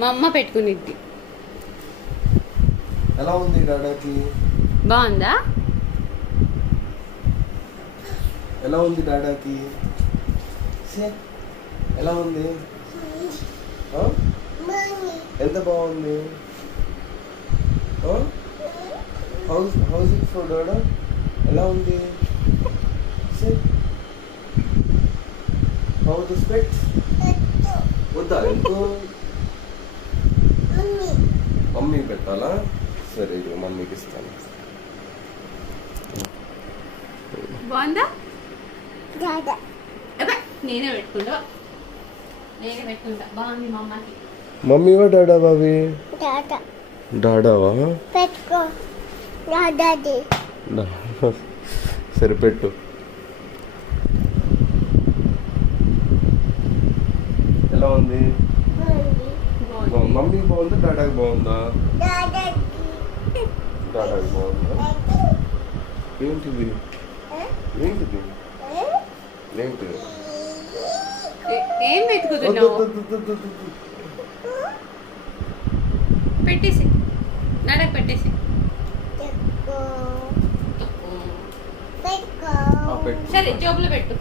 మా అమ్మ పెట్టుకునిద్ది. ఎలా ఉంది డాడాకి? బాగుందా? ఎలా ఉంది డాడాకి? ఎలా ఉంది? ఎంత బాగుంది? How's it for dada? ఎలా ఉంది? How the specs? వద్దా? ఎందుకు? మమ్మీ పెట్టాలా? సరే ఇది మమ్మీకి ఇస్తాను. బాగుందా? నేనే పెట్టుకుంటా. బాగుంది మా అమ్మకి. మమ్మీవా డాడా బాబీ? డాడావా? పెట్టుకో డాడీ. సరే పెట్టు. ఎలా ఉంది? మమ్మీ బాగుందా డాడాకి బాగుందా? డాడాకి బాగుందా? ఏంటిది? ఏంటిది? ఏంటిది? ఏం వెతుకుతున్నావు? పెట్టేసి నడక పెట్టేసి. సరే జోబులో పెట్టు.